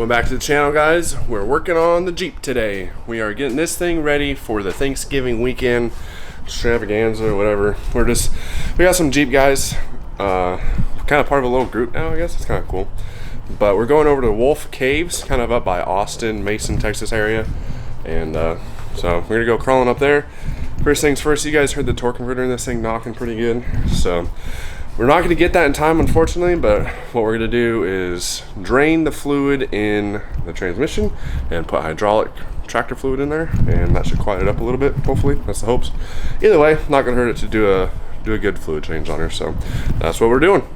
Welcome back to the channel, guys. We're working on the Jeep today. We are getting this thing ready for the Thanksgiving weekend extravaganza or whatever. We got some Jeep guys, kind of part of a little group now, I guess. It's kind of cool. But we're going over to Wolf Caves, kind of up by Austin, Mason, Texas area. And so we're gonna go crawling up there. First things first, you guys heard the torque converter in this thing knocking pretty good. So we're not going to get that in time, unfortunately, but what we're going to do is drain the fluid in the transmission and put hydraulic tractor fluid in there, and that should quiet it up a little bit, hopefully. That's the hopes. Either way, not going to hurt it to do a good fluid change on her, so that's what we're doing.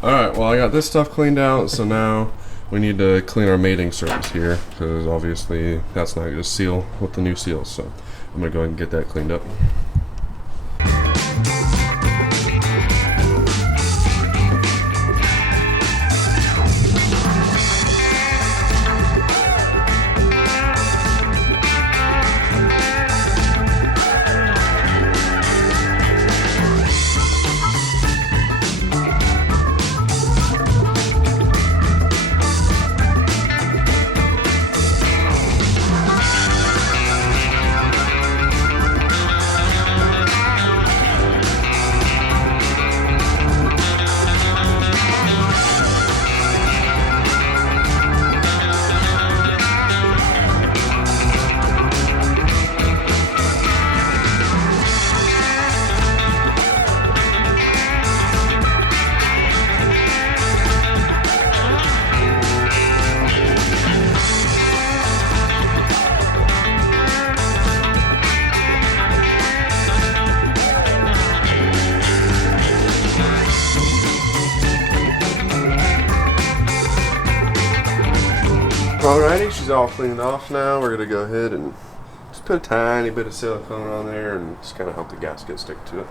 Alright, well, I got this stuff cleaned out, so now we need to clean our mating surface here, because obviously that's not going to seal with the new seals, so I'm going to go ahead and get that cleaned up. Alrighty, she's all cleaned off now. We're going to go ahead and just put a tiny bit of silicone on there and just kind of help the gasket stick to it.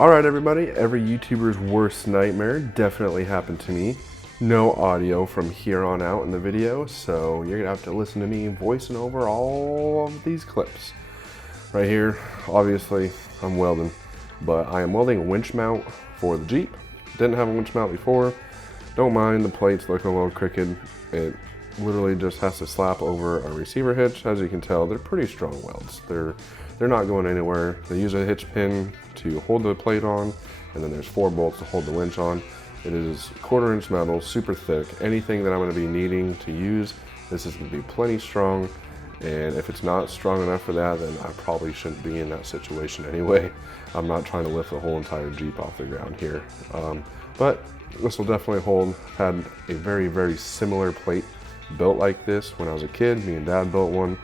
Alright everybody, every YouTuber's worst nightmare definitely happened to me. No audio from here on out in the video, so you're gonna have to listen to me voicing over all of these clips. Right here, obviously, I'm welding, but I am welding a winch mount for the Jeep. Didn't have a winch mount before. Don't mind the plates looking a little crooked. It literally just has to slap over a receiver hitch. As you can tell, they're pretty strong welds. They're not going anywhere. They use a hitch pin to hold the plate on, and then there's 4 bolts to hold the winch on. It is 1/4 inch metal, super thick. Anything that I'm going to be needing to use, this is going to be plenty strong. And if it's not strong enough for that, then I probably shouldn't be in that situation anyway. I'm not trying to lift the whole entire Jeep off the ground here. But this will definitely hold. Had a very, very similar plate built like this when I was a kid. Me and Dad built one.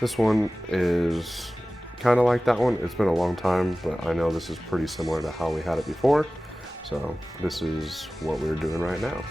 This one is kind of like that one. It's been a long time, but I know this is pretty similar to how we had it before. So this is what we're doing right now.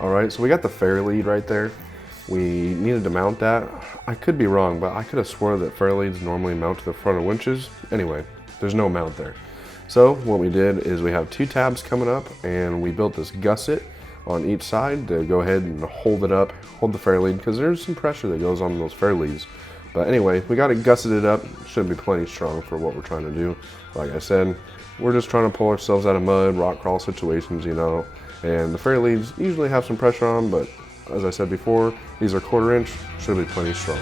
Alright, so we got the fairlead right there. We needed to mount that. I could be wrong, but I could have sworn that fairleads normally mount to the front of winches. Anyway, there's no mount there. So what we did is we have 2 tabs coming up, and we built this gusset on each side to go ahead and hold it up, hold the fairlead, because there's some pressure that goes on those fairleads. But anyway, we got it gusseted up. Should be plenty strong for what we're trying to do. Like I said, we're just trying to pull ourselves out of mud, rock crawl situations, you know. And the fairleads usually have some pressure on, but as I said before, these are 1/4 inch, should be plenty strong.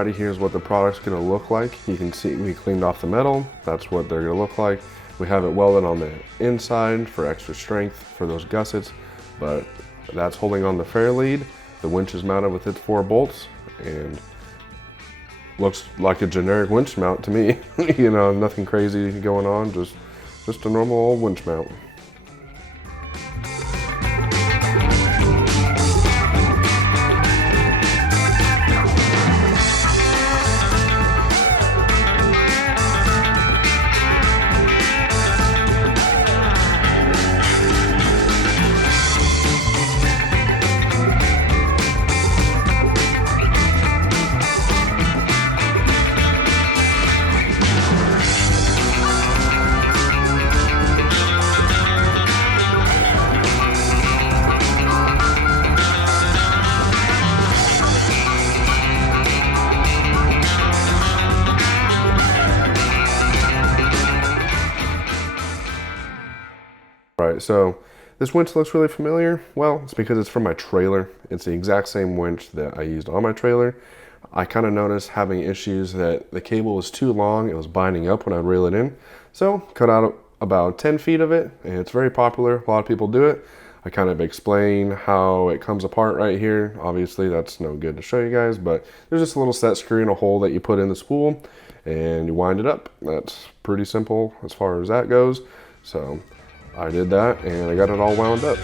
Alrighty, here's what the product's gonna look like. You can see we cleaned off the metal. That's what they're gonna look like. We have it welded on the inside for extra strength for those gussets, but that's holding on the fairlead. The winch is mounted with its 4 bolts and looks like a generic winch mount to me. You know, nothing crazy going on, just a normal old winch mount. Right, so this winch looks really familiar. Well, it's because it's from my trailer. It's the exact same winch that I used on my trailer. I kind of noticed having issues that the cable was too long. It was binding up when I reel it in. So cut out about 10 feet of it, and it's very popular. A lot of people do it. I kind of explain how it comes apart right here. Obviously that's no good to show you guys, but there's just a little set screw and a hole that you put in the spool and you wind it up. That's pretty simple as far as that goes. So I did that and I got it all wound up.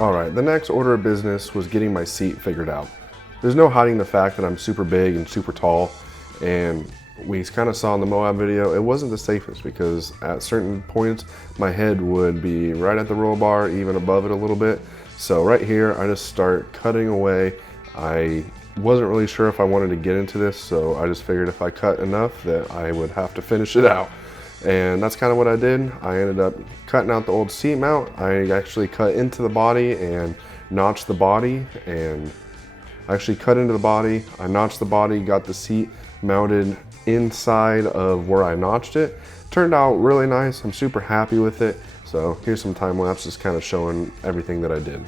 Alright, the next order of business was getting my seat figured out. There's no hiding the fact that I'm super big and super tall, and we kind of saw in the Moab video, it wasn't the safest because at certain points my head would be right at the roll bar, even above it a little bit. So right here I just start cutting away. I wasn't really sure if I wanted to get into this, so I just figured if I cut enough that I would have to finish it out. And that's kind of what I did. I ended up cutting out the old seat mount. I actually cut into the body and notched the body, and I actually cut into the body. I notched the body, got the seat mounted inside of where I notched it. Turned out really nice. I'm super happy with it. So here's some time lapses kind of showing everything that I did.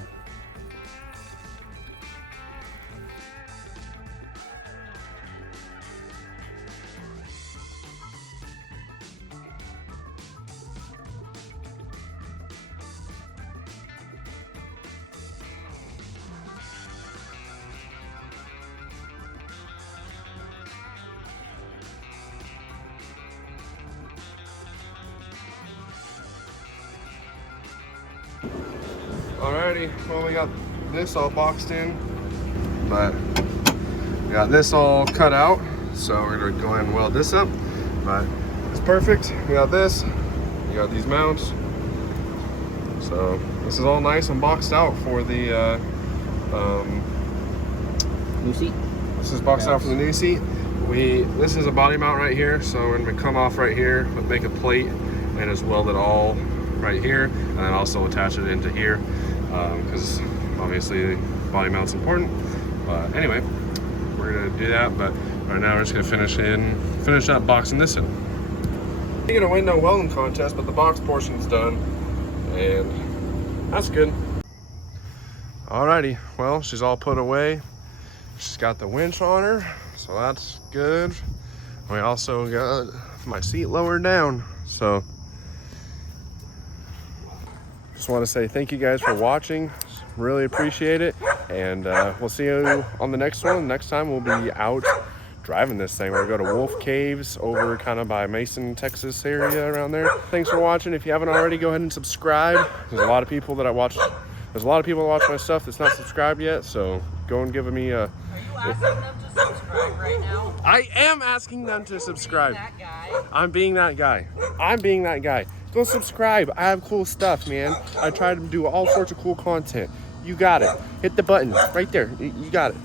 Alrighty, well, we got this all boxed in, but we got this all cut out, so we're gonna go ahead and weld this up. But it's perfect. We got this, we got these mounts, so this is all nice and boxed out for the new seat. This is boxed out for the new seat. This is a body mount right here, so we're gonna come off right here, make a plate, and just weld it all right here, and then also attach it into here, because obviously the body mount's important. But anyway, we're gonna do that, but right now we're just gonna finish up boxing this in. You're gonna win no welding contest, but the box portion's done, and that's good. Alrighty, well, she's all put away. She's got the winch on her, so that's good. We also got my seat lowered down, so just want to say thank you guys for watching. Really appreciate it, and we'll see you on the next one. Next time we'll be out driving this thing. We're gonna go to Wolf Caves over kind of by Mason, Texas area around there. Thanks for watching. If you haven't already, go ahead and subscribe. There's a lot of people that watch my stuff that's not subscribed yet, so go and give me a... Are you asking them to subscribe right now? I am asking them to subscribe. That guy. I'm being that guy. I'm being that guy. Go subscribe. I have cool stuff, man. I try to do all sorts of cool content. You got it. Hit the button right there. You got it.